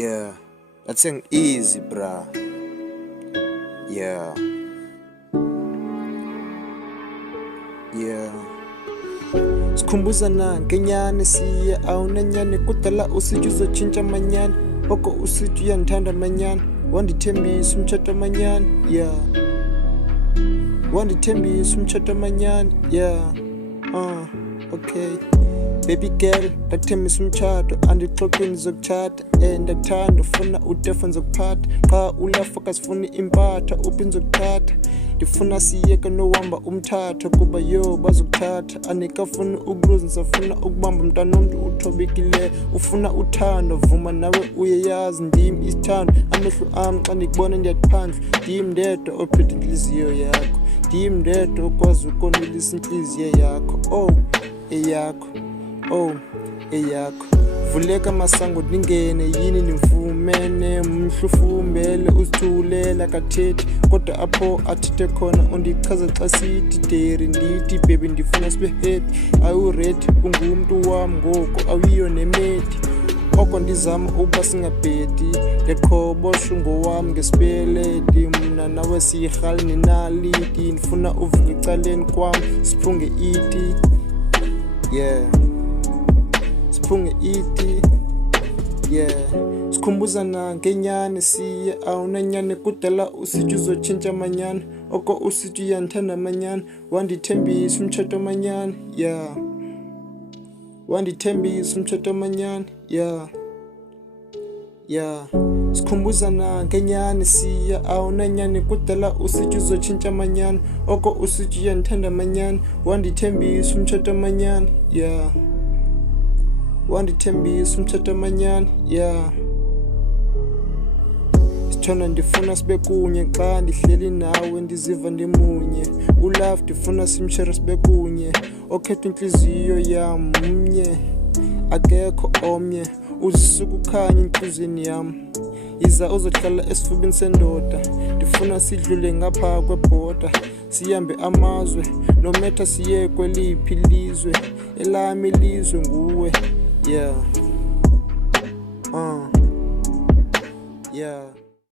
Yeah, that's an easy, bruh. Yeah, yeah. Sikhumbuza na ngenyani siye awunanyani kudala usiji uzochintsha manyani oko usiji uyandithanda manyani wandithembisa umtshato manyani yeah wandithembisa umtshato manyani yeah okay baby girl ndakuthembisa umtshato andixoxeni zokuthatha ndakuthanda ufuna utefa nzokuphatha xa ulafa kasifuni impatha uphi nzokuthatha ndifuna siyeke nowamba umthatha kuba yo bazokuthatha anikafuni ukuluza nisafuna ukubamba mntwana omntu uthobekileyo ufuna uthando vuma nawe uyeyazi ndim isithando amehlo am xa ndikubona ndiyaphandle ndim ndedwa ophethe intliziyo yakho ndim ndedwa okwazi ukonelisa intliziyo yakho eyakho eyakho vuleka masango ndingene yini nimfumene mhlufumbele uzithulela kathethi kodwa apho athithe khona undichaza xa sithi deri ndithi baby ndifuna sibe happy awuredi ungumntu wam ngoku awiyo nemedi oko ndizama uba singabhedi ndiqhobosha ngowam ngesipeledi mna nawe siyirhali nenaliti ndifuna uvuke ecaleni kwam siphunge iti yeah siphunge iti yeah sikhumbuza na ngenyani siye awunanyani kudala usiji uzotshintsha manyani oko usiji uyandithanda manyani wandithembisa umtshato manyani yeah wandithembisa umtshato manyani yeah sikhumbuza na ngenyani siye awunanyani kudala usiji uzotshintsha manyani oko usiji uyandithanda manyani wandithembisa umtshato manyani yeah wandithembisa umtshato manyani yeah sithona ndifuna sibe kunye xa ndihleli nawe ndiziva ndimunye ulove ndifuna simshere sibe kunye okhetha intliziyo yam mnye akekho omnye uzisuka ukhanya entliziyweni yam yiza uzohlala esifubeni sendoda ndifuna sidlule ngapha kwebhoda sihambe amazwe nometha siye kweliphi ilizwe elami ilizwe nguwe yeah yeah